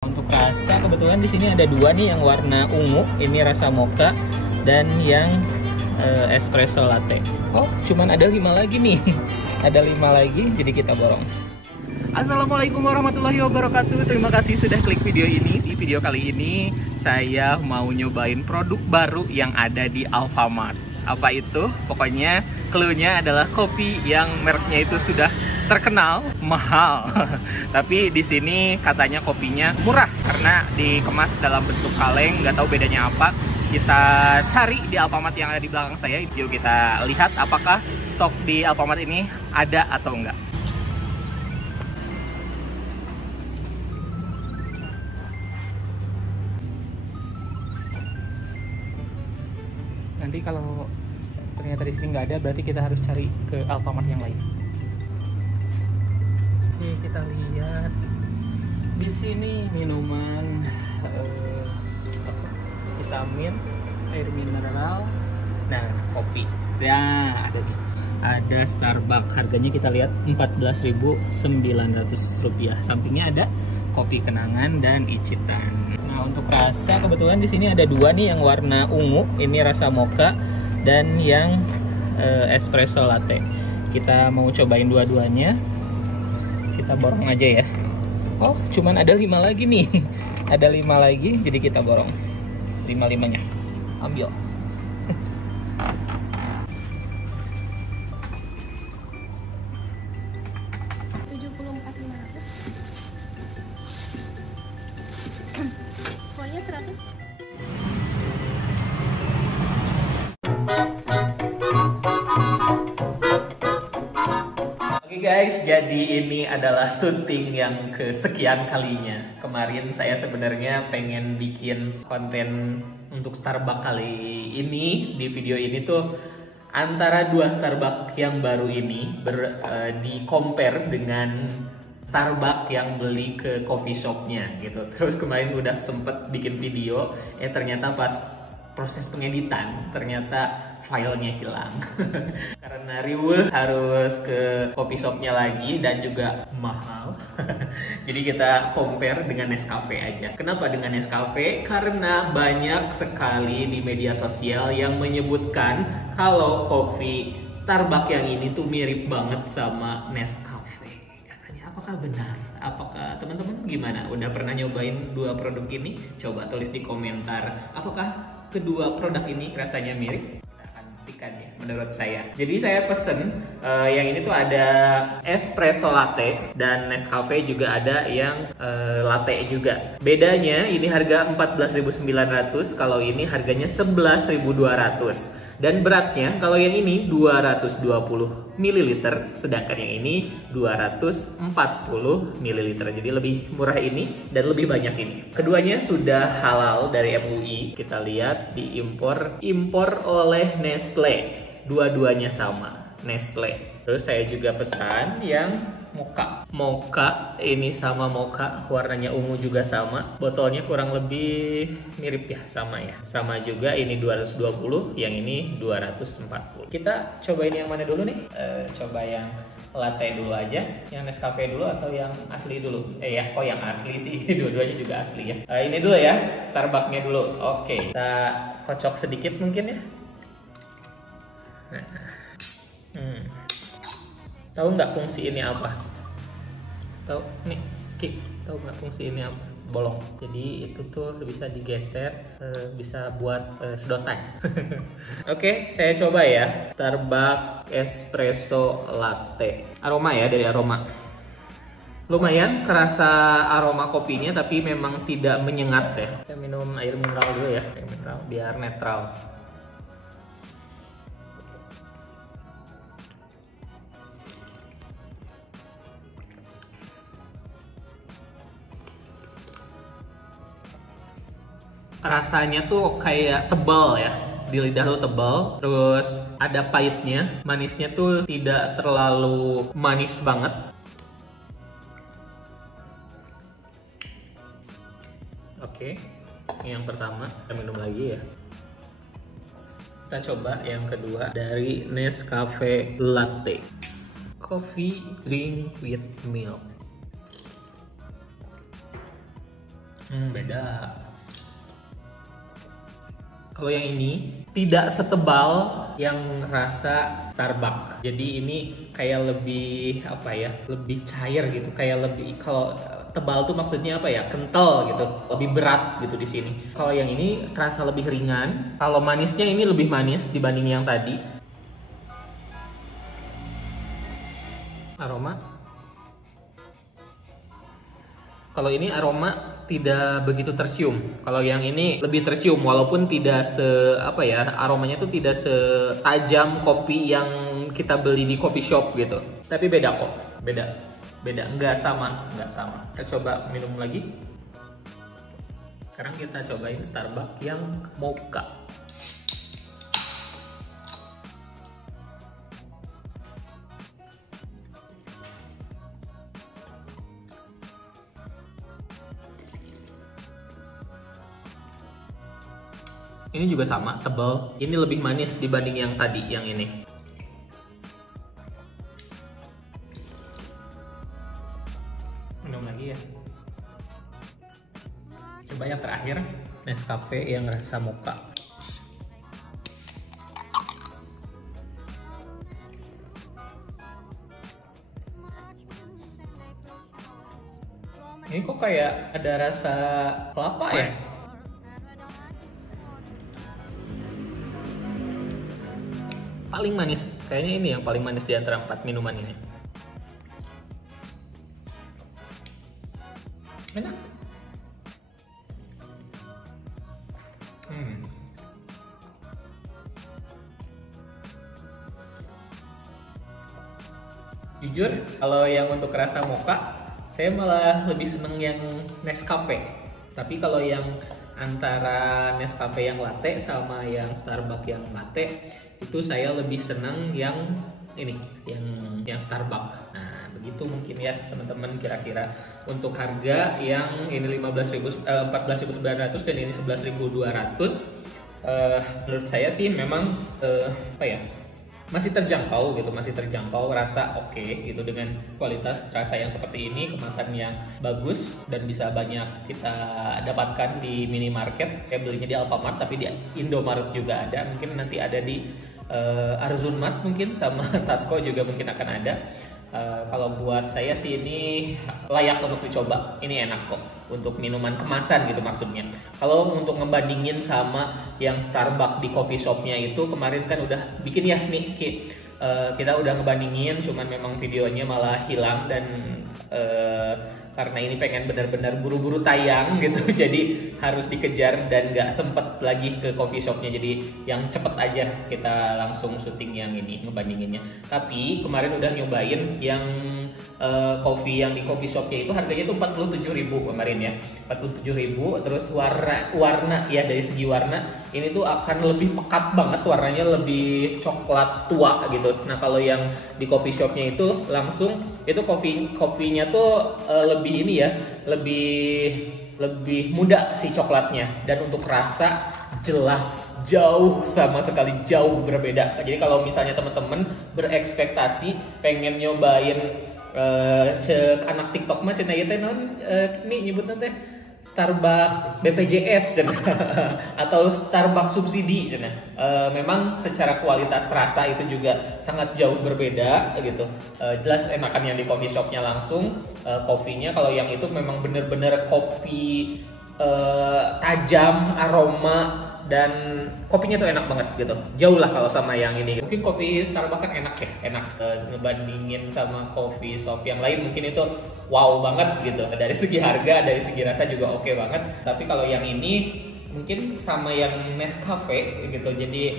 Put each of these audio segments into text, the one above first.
Untuk rasa kebetulan di sini ada dua nih, yang warna ungu ini rasa mocha dan yang espresso latte. Oh, cuman ada 5 lagi nih. Ada 5 lagi, jadi kita borong. Assalamualaikum warahmatullahi wabarakatuh. Terima kasih sudah klik video ini. Di video kali ini saya mau nyobain produk baru yang ada di Alfamart. Apa itu? Pokoknya clue-nya adalah kopi yang mereknya itu sudah terkenal mahal. Tapi di sini katanya kopinya murah karena dikemas dalam bentuk kaleng. Nggak tahu bedanya apa. Kita cari di Alfamart yang ada di belakang saya. Yuk kita lihat apakah stok di Alfamart ini ada atau enggak. Nanti kalau ternyata di sini nggak ada, berarti kita harus cari ke Alfamart yang lain. Oke, kita lihat di sini minuman vitamin, air mineral, nah kopi. Ya, ada nih. Ada Starbucks, harganya kita lihat Rp14.900. Sampingnya ada kopi kenangan dan icitan. Nah, untuk rasa kebetulan di sini ada dua nih, yang warna ungu ini rasa mocha dan yang espresso latte. Kita mau cobain dua-duanya. Kita borong aja ya. Oh, cuman ada 5 lagi nih. Ada 5 lagi, jadi kita borong 5-5-nya. Ambil. Pokoknya 100. Oke guys, jadi ini adalah syuting yang kesekian kalinya. Kemarin saya sebenarnya pengen bikin konten untuk Starbucks kali ini. Di video ini tuh antara dua Starbucks yang baru ini di compare dengan Starbucks yang beli ke coffee shopnya gitu. Terus kemarin udah sempet bikin video, ternyata pas proses pengeditan ternyata filenya hilang. Karena riweuh harus ke coffee shopnya lagi dan juga mahal. Jadi kita compare dengan Nescafe aja. Kenapa dengan Nescafe? Karena banyak sekali di media sosial yang menyebutkan kalau kopi Starbucks yang ini tuh mirip banget sama Nescafe. Apakah benar? Apakah teman-teman gimana? Udah pernah nyobain dua produk ini? Coba tulis di komentar. Apakah kedua produk ini rasanya mirip? Kita akan buktikan ya, menurut saya. Jadi saya pesen yang ini tuh ada espresso latte dan Nescafe juga ada yang latte juga. Bedanya ini harga 14.900, kalau ini harganya 11.200. Dan beratnya kalau yang ini 220 ml, sedangkan yang ini 240 ml. Jadi lebih murah ini dan lebih banyak ini. Keduanya sudah halal dari MUI. Kita lihat diimpor oleh Nestle. Dua-duanya sama, Nestle. Terus saya juga pesan yang mocha ini sama mocha, warnanya ungu juga sama, botolnya kurang lebih mirip ya, sama juga. Ini 220, yang ini 240. Kita cobain yang mana dulu nih? Coba yang latte dulu aja, yang Nescafe dulu atau yang asli dulu? Kok yang asli sih? Dua-duanya juga asli ya. Ini dulu ya, Starbucks-nya dulu. Oke, kita kocok sedikit mungkin ya. Tahu nggak fungsi ini apa? Tahu nih, Ki, tahu nggak fungsi ini apa? Bolong. Jadi itu tuh bisa digeser, bisa buat sedotan. Oke, saya coba ya. Starbucks espresso latte. Aroma ya, dari aroma. Lumayan kerasa aroma kopinya, tapi memang tidak menyengat ya. Saya minum air mineral dulu ya, air mineral biar netral. Rasanya tuh kayak tebal ya, di lidah tuh tebal, terus ada pahitnya, manisnya tuh tidak terlalu manis banget. Oke, yang pertama kita minum lagi ya. Kita coba yang kedua dari Nescafe Latte, coffee drink with milk. Beda. Kalau yang ini tidak setebal yang rasa Starbucks. Jadi ini kayak lebih apa ya? Lebih cair gitu, kayak lebih, kalau tebal tuh maksudnya apa ya? Kental gitu, lebih berat gitu di sini. Kalau yang ini terasa lebih ringan. Kalau manisnya ini lebih manis dibanding yang tadi. Aroma. Kalau ini aroma tidak begitu tercium. Kalau yang ini lebih tercium, walaupun tidak aromanya tuh tidak setajam kopi yang kita beli di coffee shop gitu. Tapi beda kok, beda, nggak sama. Kita coba minum lagi. Sekarang kita cobain Starbucks yang mocha. Ini juga sama, tebal. Ini lebih manis dibanding yang tadi, yang ini. Minum lagi ya. Coba yang terakhir, Nescafe yang rasa mocha. Ini kok kayak ada rasa kelapa ya? Paling manis, kayaknya ini yang paling manis di antara 4 minuman ini. Enak. Jujur, kalau yang untuk rasa mocha, saya malah lebih seneng yang Nescafe. Tapi kalau yang antara Nescafe yang latte sama yang Starbucks yang latte, itu saya lebih senang yang ini, yang Starbucks. Nah, begitu mungkin ya teman-teman, kira-kira untuk harga yang ini 14.900 dan ini 11.200. Menurut saya sih memang masih terjangkau gitu, rasa oke gitu, dengan kualitas rasa yang seperti ini, kemasan yang bagus dan bisa banyak kita dapatkan di minimarket. Kayak belinya di Alfamart, tapi di Indomaret juga ada, mungkin nanti ada di Arzunmart mungkin, sama Tasco juga mungkin akan ada. Kalau buat saya sih ini layak untuk dicoba. Ini enak kok untuk minuman kemasan gitu maksudnya. Kalau untuk ngebandingin sama yang Starbucks di coffee shopnya itu, kemarin kan udah bikin ya nih, kita udah ngebandingin, cuman memang videonya malah hilang. Dan karena ini pengen benar-benar buru-buru tayang gitu, jadi harus dikejar dan nggak sempet lagi ke coffee shopnya. Jadi yang cepet aja kita langsung syuting yang ini, ngebandinginnya. Tapi kemarin udah nyobain yang kopi yang di coffee shopnya itu, harganya itu 47.000 kemarin ya, 47.000. Terus warna ya, dari segi warna ini tuh akan lebih pekat banget, warnanya lebih coklat tua gitu. Nah kalau yang di coffee shopnya itu langsung itu kopinya tuh lebih ini ya, lebih muda si coklatnya. Dan untuk rasa jelas sama sekali jauh berbeda. Jadi kalau misalnya teman-teman berekspektasi pengen nyobain cek anak TikTok mah cenah ieu teh naon ini nyebutna teh Starbucks BPJS atau Starbucks subsidi cenah. Memang secara kualitas rasa itu juga sangat jauh berbeda gitu. Jelas enakan yang di coffee shopnya langsung kopinya. Kalau yang itu memang bener-bener kopi tajam, aroma, dan kopinya tuh enak banget gitu. Jauh lah kalau sama yang ini. Mungkin kopi Starbucks kan enak ya, ngebandingin sama coffee shop yang lain mungkin itu wow banget gitu. Dari segi harga, dari segi rasa juga oke banget. Tapi kalau yang ini mungkin sama yang Nescafe gitu, jadi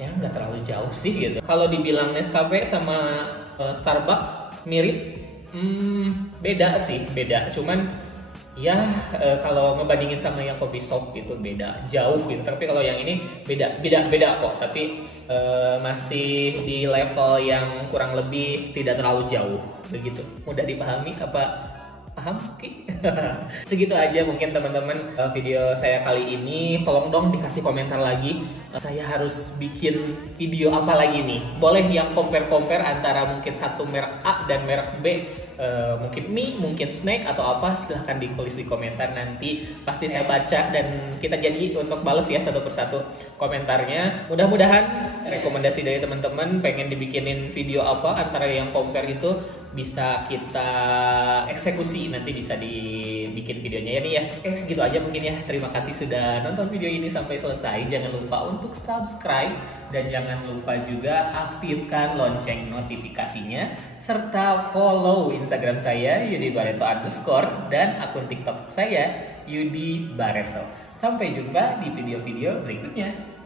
ya nggak terlalu jauh sih gitu. Kalau dibilang Nescafe sama Starbucks mirip, beda sih, beda. Cuman ya kalau ngebandingin sama yang coffee shop itu beda jauh gitu. Tapi kalau yang ini beda kok. Tapi masih di level yang kurang lebih tidak terlalu jauh begitu. Mudah dipahami apa? Paham? Oke. Segitu aja mungkin teman-teman video saya kali ini. Tolong dong dikasih komentar lagi, saya harus bikin video apa lagi nih. Boleh yang compare antara mungkin satu merek A dan merek B, mungkin mie, mungkin snack atau apa, silahkan ditulis di komentar, nanti pasti saya baca dan kita janji untuk balas ya satu persatu komentarnya. Mudah-mudahan rekomendasi dari teman-teman pengen dibikinin video apa antara yang compare itu bisa kita eksekusi, nanti bisa dibikin videonya ya nih ya. Oke, segitu aja mungkin ya. Terima kasih sudah nonton video ini sampai selesai. Jangan lupa untuk subscribe dan jangan lupa juga aktifkan lonceng notifikasinya serta follow Instagram saya Yudi Barreto _ dan akun TikTok saya Yudi Barreto. Sampai jumpa di video-video berikutnya.